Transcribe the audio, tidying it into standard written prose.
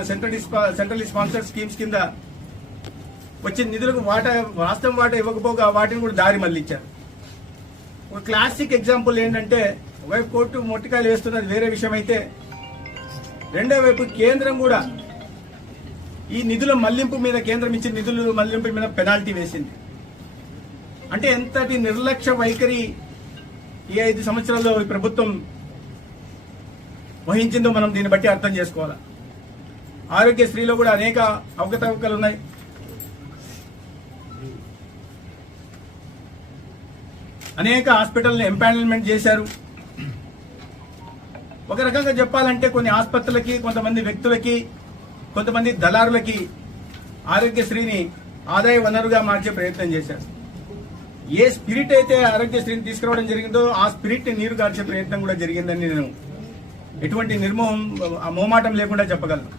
Central sponsor schemes కింద వచ్చిన నిధులకు వాస్తవం వాటా ఇవ్వకపోగా వాటిని కూడా దారి మళ్లించారు. ఒక క్లాసిక్ ఎగ్జాంపుల్ ఏంటంటే, ఒకవైపు కోర్టు మొట్టికాయలు వేస్తున్నది వేరే విషయం అయితే, రెండో వైపు కేంద్రం కూడా ఈ నిధుల మళ్లింపు మీద, కేంద్రం ఇచ్చిన నిధుల మళ్లింపు మీద పెనాల్టీ వేసింది. అంటే ఎంతటి నిర్లక్ష్య వైఖరి ఈ 5 సంవత్సరాల్లో ఈ ప్రభుత్వం వహించిందో మనం దీన్ని బట్టి అర్థం చేసుకోవాలి. ఆరోగ్యశ్రీలో కూడా అనేక అవకతవకలు ఉన్నాయి. అనేక హాస్పిటల్ని ఎంపానల్మెంట్ చేశారు. ఒక రకంగా చెప్పాలంటే కొన్ని ఆసుపత్రులకి, కొంతమంది వ్యక్తులకి, కొంతమంది దళారులకి ఆరోగ్యశ్రీని ఆదాయ వనరుగా మార్చే ప్రయత్నం చేశారు. ఏ స్పిరిట్ అయితే ఆరోగ్యశ్రీని తీసుకురావడం జరిగిందో ఆ స్పిరిట్ నీరు కార్చే ప్రయత్నం కూడా జరిగిందని నేను ఎటువంటి మోమాటం లేకుండా చెప్పగలను.